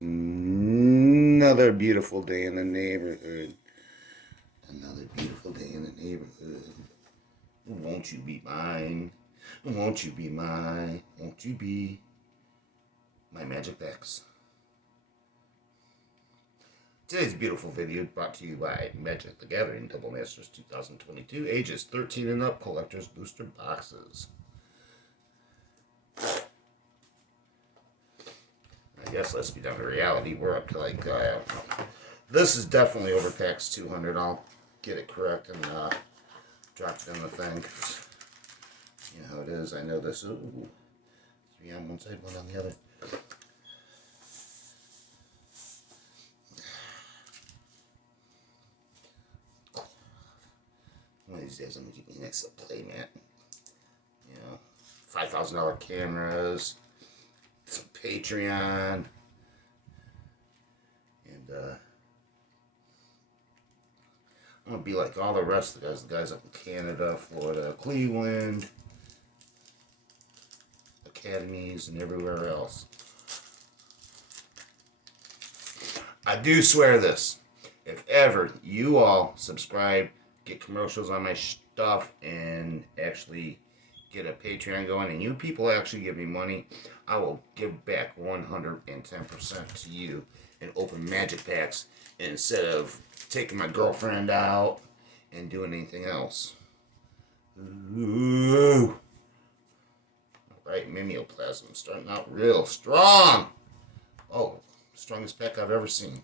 Another beautiful day in the neighborhood. Another beautiful day in the neighborhood. Won't you be mine? Won't you be mine? Won't you be my magic decks? Today's beautiful video brought to you by Magic the Gathering Double Masters 2022, ages 13 and up, collector's booster boxes. I guess let's be down to reality. We're up to this is definitely over tax 200. I'll get it correct and drop it in the thing. You know how it is. I know this. Ooh, 3 on one side, 1 on the other. One of these days I'm gonna get me next to playmat. You know, $5,000 cameras, some Patreon, and I'm gonna be like all the rest of the guys up in Canada, Florida, Cleveland, academies, and everywhere else. I do swear this. If ever you all subscribe, get commercials on my stuff, and actually get a Patreon going, and you people actually give me money, I will give back 110% to you and open magic packs instead of taking my girlfriend out and doing anything else. Ooh. Alright, mimeoplasm starting out real strong. Oh, strongest pack I've ever seen.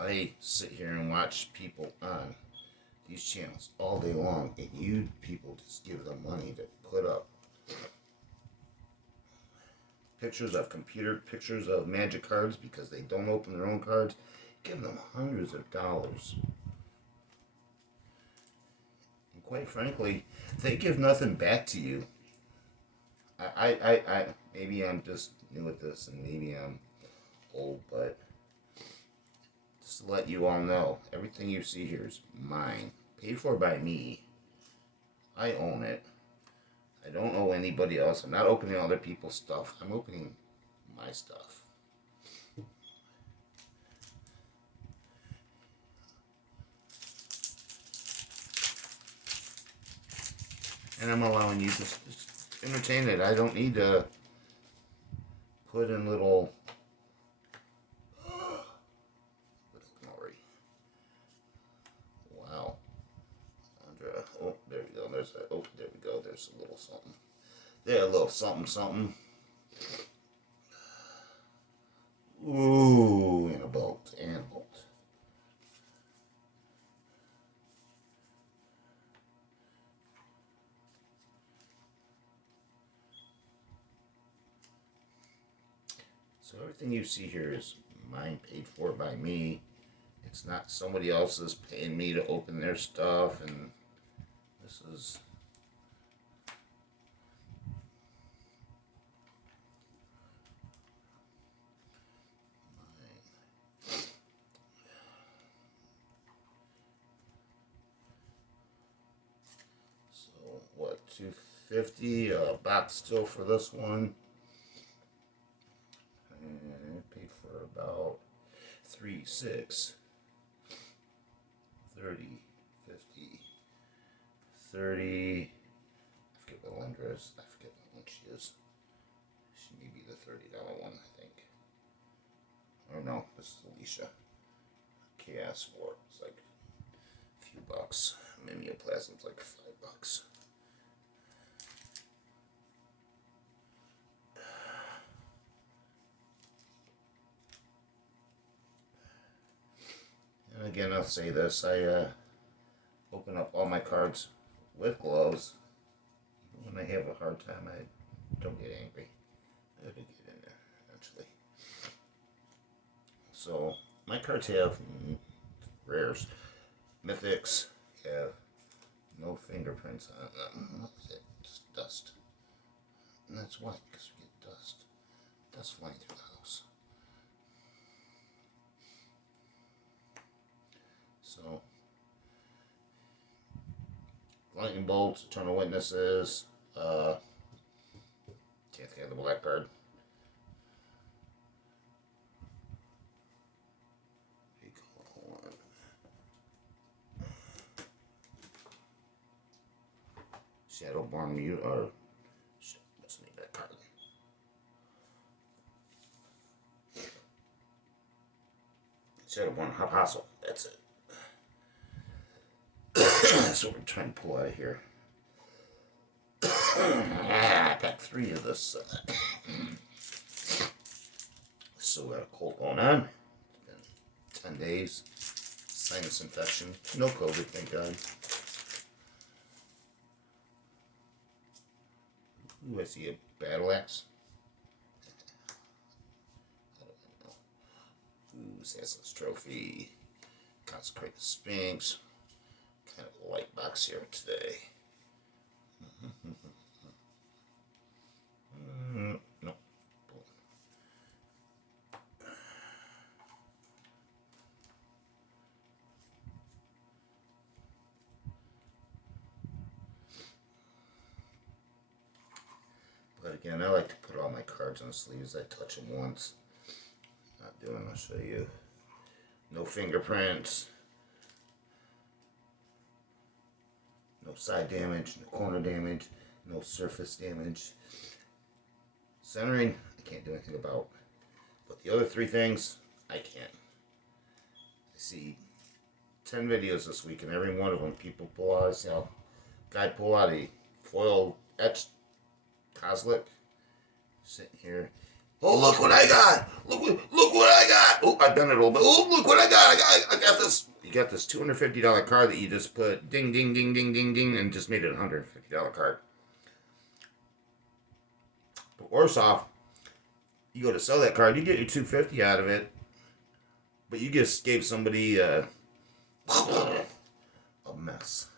I sit here and watch people on these channels all day long, and you people just give them money to put up pictures of pictures of magic cards because they don't open their own cards. Give them hundreds of dollars. And quite frankly, they give nothing back to you. I maybe I'm just new at this and maybe I'm old, but just to let you all know, everything you see here is mine. Paid for by me. I own it. I don't owe anybody else. I'm not opening other people's stuff. I'm opening my stuff. And I'm allowing you to just entertain it. I don't need to put in little glory. Wow. Andra. Oh, there we go. There's that. Oh, there we go. There's a little something. There, a little something, something. Ooh, and a bolt. And a bolt. So everything you see here is mine, paid for by me. It's not somebody else's paying me to open their stuff, and this is mine. So what, 250 box still for this one. And paid for about 3, 6, 30, 50, 30. I forget what lender is. I forget what one she is. She may be the $30 one, I think. Or no, this is Alicia. Chaos War. It's like a few bucks. Mimeoplasm's like $5. And again, I'll say this. I open up all my cards with gloves. When I have a hard time, I don't get angry. I gotta get in there eventually. So my cards have rares, mythics have no fingerprints on them. What's it? Just dust, and that's why, because we get dust flying through the house. So, lightning bolts, eternal witnesses. Can't think of the black card. Shadowborn Mute, or what's the name of that card? Shadowborn Apostle. That's it. That's what we're trying to pull out of here. Pack 3 of this. Still got a cold going on. It's been 10 days. Sinus infection. No COVID, thank God. Ooh, I see a battle axe. I don't know. Ooh, Assassin's Trophy. Consecrate the Sphinx. Kind of a light box here today. No. But again, I like to put all my cards on sleeves. I touch them once. Not doing, I'll show you. No fingerprints. No side damage, no corner damage, no surface damage. Centering, I can't do anything about. But the other 3 things, I can. I see 10 videos this week, and every one of them, people pull out, guy pull out a foil etched Kozlik, sitting here. Oh, look what I got! Look what I got! Oh, I've done it a little bit. Oh, look what I got! I got this. You got this $250 card that you just put ding, ding, ding, ding, ding, ding, and just made it a $150 card. But worse off, you go to sell that card, you get your $250 out of it, but you just gave somebody a mess.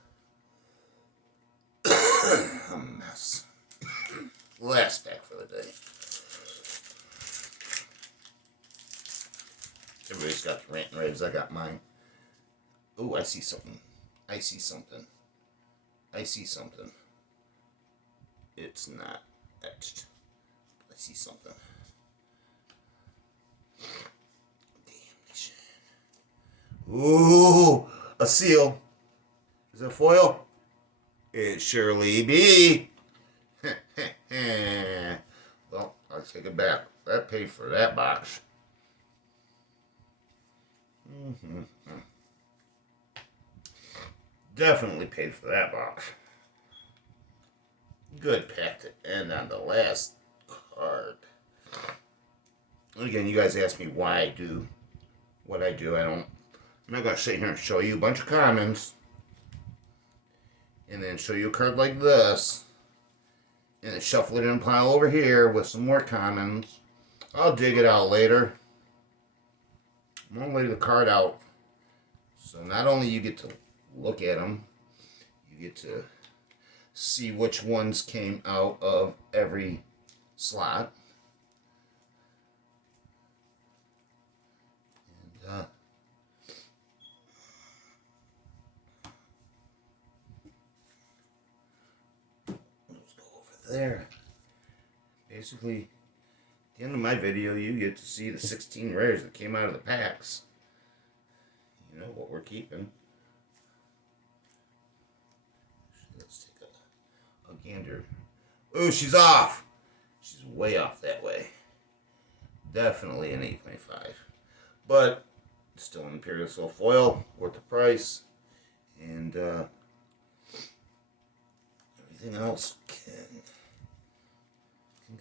A mess. Last pack for the day. Everybody's got the rant and raves. I got mine. Oh, I see something. I see something. I see something. It's not etched. I see something. Damnation. Ooh, a seal. Is it foil? It surely be. Well, I'll take it back. That paid for that box. Definitely paid for that box. Good pack to end on the last card. And again, you guys ask me why I do what I do. I'm not going to sit here and show you a bunch of commons and then show you a card like this and then shuffle it in a pile over here with some more commons. I'll dig it out later. I'm going to lay the card out. So not only you get to look at them, you get to see which ones came out of every slot. And let's go over there. Basically, at the end of my video, you get to see the 16 rares that came out of the packs. You know what we're keeping. Let's take a gander. Oh, she's off. She's way off that way. Definitely an 8.5. But still an Imperial Soul foil, worth the price. And everything else can go.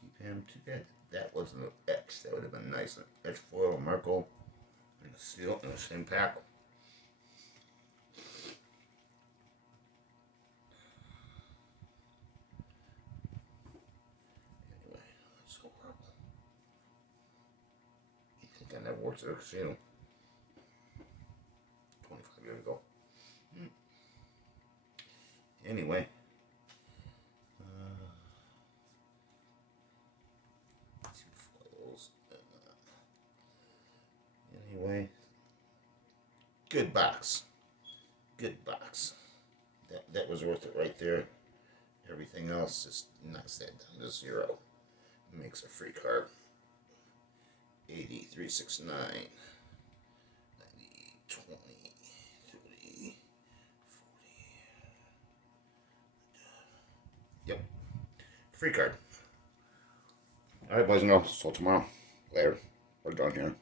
Keep him. Too bad that wasn't an X. That would have been nice. An X foil, Merkle, and a seal in the same pack. Anyway, that's so horrible. You think I never worked at a casino? 25 years ago. Anyway. Two foils. anyway, good box. Good box. That was worth it right there. Everything else just knocks that down to 0. Makes a free card. 80, 369, 90, 20, 30, 40. Yep. Free card. Alright, boys and girls. So tomorrow. Later. We're done here.